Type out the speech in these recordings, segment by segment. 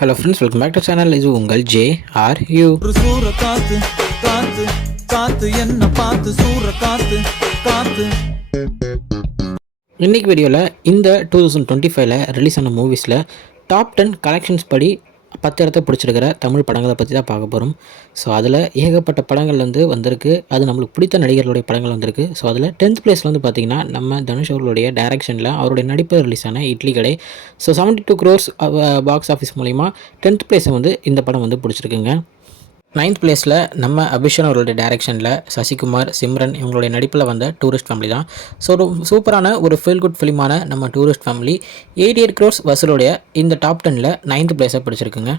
Hello friends, welcome back to channel. இது உங்கள் JRU. ஒரு சூற காத்து காத்து காத்து என்ன பார்த்து சூற காத்து காத்து. இன்னைக்கு வீடியோவில் இந்த 2025ல் ரிலீஸ் ஆன மூவிஸில் டாப் 10 கலெக்ஷன்ஸ் படி 10 இடத்த பிடிச்சிருக்கிற தமிழ் படங்களை பற்றி தான் பார்க்க போகிறோம். ஸோ அதில் ஏகப்பட்ட படங்கள் வந்திருக்கு. அது நம்மளுக்கு பிடித்த நடிகர்களுடைய படங்கள் வந்திருக்கு. ஸோ அதில் 10th பிளேஸில் பார்த்தீங்கன்னா நம்ம தனுஷ் அவர்களுடைய டைரக்ஷனில் அவருடைய நடிப்பு ரிலீஸ் ஆன இட்லி கடை. ஸோ 72 crores பாக்ஸ் ஆஃபீஸ் மூலிமா 10th பிளேஸை இந்த படம் பிடிச்சிருக்குங்க. 9th பிளேஸில் நம்ம அபிஷன் அவர்களுடைய டைரக்ஷனில் சசிகுமார், சிம்ரன் இவங்களுடைய நடிப்பில் வந்த டூரிஸ்ட் ஃபேமிலி தான். ஸோ ஒரு சூப்பரான ஒரு ஃபீல் குட் ஃபிலிமான நம்ம டூரிஸ்ட் ஃபேமிலி 88 crores வசூலுடைய இந்த டாப் 10ல் 9th பிளேஸை பிடிச்சிருக்குங்க.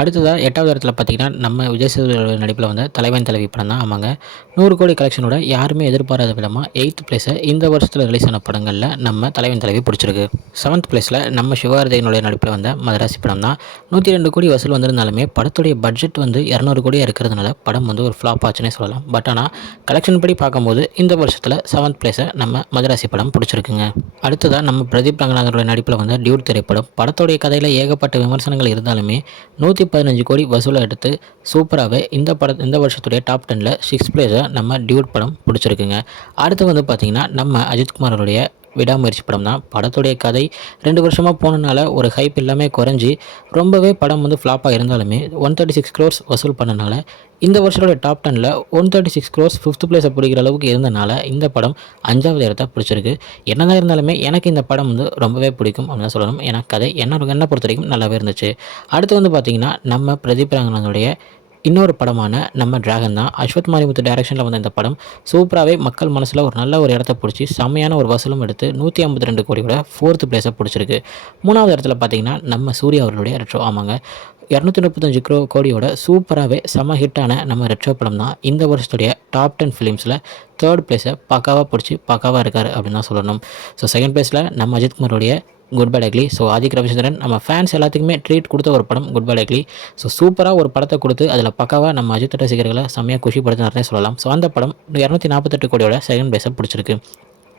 அடுத்ததாக 8வது இடத்துல பார்த்தீங்கன்னா நம்ம விஜய் சேதுபதி நடிப்பில் வந்த தலைவன் தலைவி படம் தான். ஆமாங்க, 100 கோடி கலெக்ஷனோட யாருமே எதிர்பாராத விதமாக 8th பிளேஸை இந்த வருஷத்தில் ரிலீஸ் ஆன படங்களில் நம்ம தலைவன் தலைவி பிடிச்சிருக்கு. 7th பிளேஸில் நம்ம சிவார்ஜினுடைய நடிப்பில் வந்த மதராசி படம் தான். 102 கோடி வசூல் வந்திருந்தாலுமே படத்துடைய பட்ஜெட் 200 கோடியாக இருக்கிறதுனால படம் ஒரு ஃப்ளாப் ஆச்சுன்னே சொல்லலாம். பட் ஆனால் கலெக்ஷன் படி பார்க்கும்போது இந்த வருஷத்தில் 7th பிளேஸை நம்ம மதராசி படம் பிடிச்சிருக்குங்க. அடுத்ததாக நம்ம பிரதீப் ரங்கநாதனுடைய நடிப்பில் வந்த டியூட் திரைப்படம். படத்துடைய கதையில் ஏகப்பட்ட விமர்சனங்கள் இருந்தாலுமே 115 கோடி வசூலை எடுத்து சூப்பராகவே இந்த வருஷத்துடைய டாப் 10ல் 6th பிளேஸை நம்ம டியூட் படம் பிடிச்சிருக்குங்க. அடுத்து பார்த்திங்கன்னா நம்ம அஜித்குமார் அவருடைய விடாமுயற்சி படம் தான். படத்துடைய கதை 2 வருஷமாக போனனால ஒரு ஹைப் எல்லாமே குறைஞ்சி ரொம்பவே படம் ஃப்ளாப்பாக இருந்தாலுமே 136 crores வசூல் பண்ணனால இந்த வருஷத்தோட டாப் 10ல் 136 crores 5th பிளேஸை பிடிக்கிற அளவுக்கு இருந்தனால இந்த படம் 5வது இடத்த பிடிச்சிருக்கு. என்னதான் இருந்தாலுமே எனக்கு இந்த படம் ரொம்பவே பிடிக்கும் அப்படின்னு சொல்லணும். ஏன்னா கதை என்னை பொறுத்த வரைக்கும் நல்லாவே இருந்துச்சு. அடுத்து பார்த்திங்கன்னா நம்ம பிரதீப் ரங்கநாதனுடைய இன்னொரு படமான நம்ம டிராகன் தான். அஸ்வத் மாரிமுத்து டைரக்ஷனில் வந்த இந்த படம் சூப்பராகவே மக்கள் மனசில் ஒரு நல்ல ஒரு இடத்த பிடிச்சி செம்மையான ஒரு வசூலும் எடுத்து 152 கோடியோட 4th பிளேஸை பிடிச்சிருக்கு. 3வது இடத்துல பார்த்தீங்கன்னா நம்ம சூர்யா அவர்களுடைய ரெட்ரோ. ஆமாங்க, 235 கோடியோட சூப்பராகவே செம ஹிட்டான நம்ம ரெட்ரோ படம் தான் இந்த வருஷத்துடைய டாப் 10 ஃபிலிம்ஸில் 3rd பிளேஸை பக்காவாக பிடிச்சி பக்காவாக இருக்கார் அப்படின்னு தான் சொல்லணும். ஸோ 2nd பிளேஸில் நம்ம அஜித்குமாரோடைய Good Bad Ugly. So Adhik Ravichandran நம்ம ஃபேன்ஸ் எல்லாத்துக்குமே ட்ரீட் கொடுத்த ஒரு படம் குட் பேட் அக்லி. ஸோ சூப்பராக ஒரு படத்தை கொடுத்து அதில் பக்காவாக நம்ம அஜித் ரசிகர்களை செம்மையாக குஷிப்படுத்தினார்னே சொல்லலாம். ஸோ அந்த படம் 248 கோடியோட 2nd பிளேஸை பிடிச்சிருக்கு.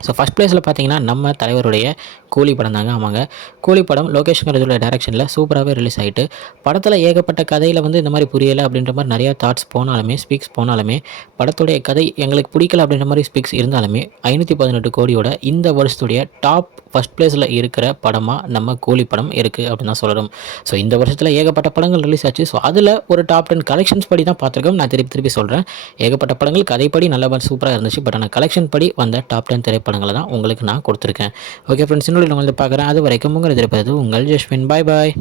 ஸோ ஃபஸ்ட் பிளேஸில் பார்த்தீங்கன்னா நம்ம தலைவருடைய கூலி படம் தாங்க. ஆமாங்க, கூலி படம் லோகேஷ் கனகராஜோட டைரக்ஷனில் சூப்பராகவே ரிலீஸ் ஆகிட்டு படத்தில் ஏகப்பட்ட கதையில் இந்த மாதிரி புரியலை அப்படின்ற மாதிரி நிறையா தாட்ஸ் போனாலுமே ஸ்பீக்ஸ் போனாலுமே படத்துடைய கதை எங்களுக்கு பிடிக்கல அப்படின்ற மாதிரி ஸ்பீக்ஸ் இருந்தாலுமே 518 கோடியோட இந்த வருஷத்துடைய டாப் ஃபஸ்ட் பிளேஸில் இருக்கிற படமாக நம்ம கூலி படம் இருக்குது அப்படின்னு தான் சொல்லணும். ஸோ இந்த வருஷத்தில் ஏகப்பட்ட படங்கள் ரிலீஸ் ஆச்சு. ஸோ அதில் ஒரு டாப் 10 கலெக்ஷன்ஸ் படி தான் பார்த்துருக்கோம். நான் திருப்பி சொல்கிறேன், ஏகப்பட்ட படங்கள் கதைப்படி நல்லா சூப்பராக இருந்துச்சு. பட் ஆனால் கலெக்ஷன் படி வந்த டாப் 10 திரைப்படங்களை தான் உங்களுக்கு நான் கொடுத்துருக்கேன். ஓகே ஃப்ரெண்ட்ஸ், இன்னொரு பார்க்குறேன். அது வரைக்கும் உங்கள் எதிர்ப்பது உங்கள் ஜஸ்வின். பாய் பாய்.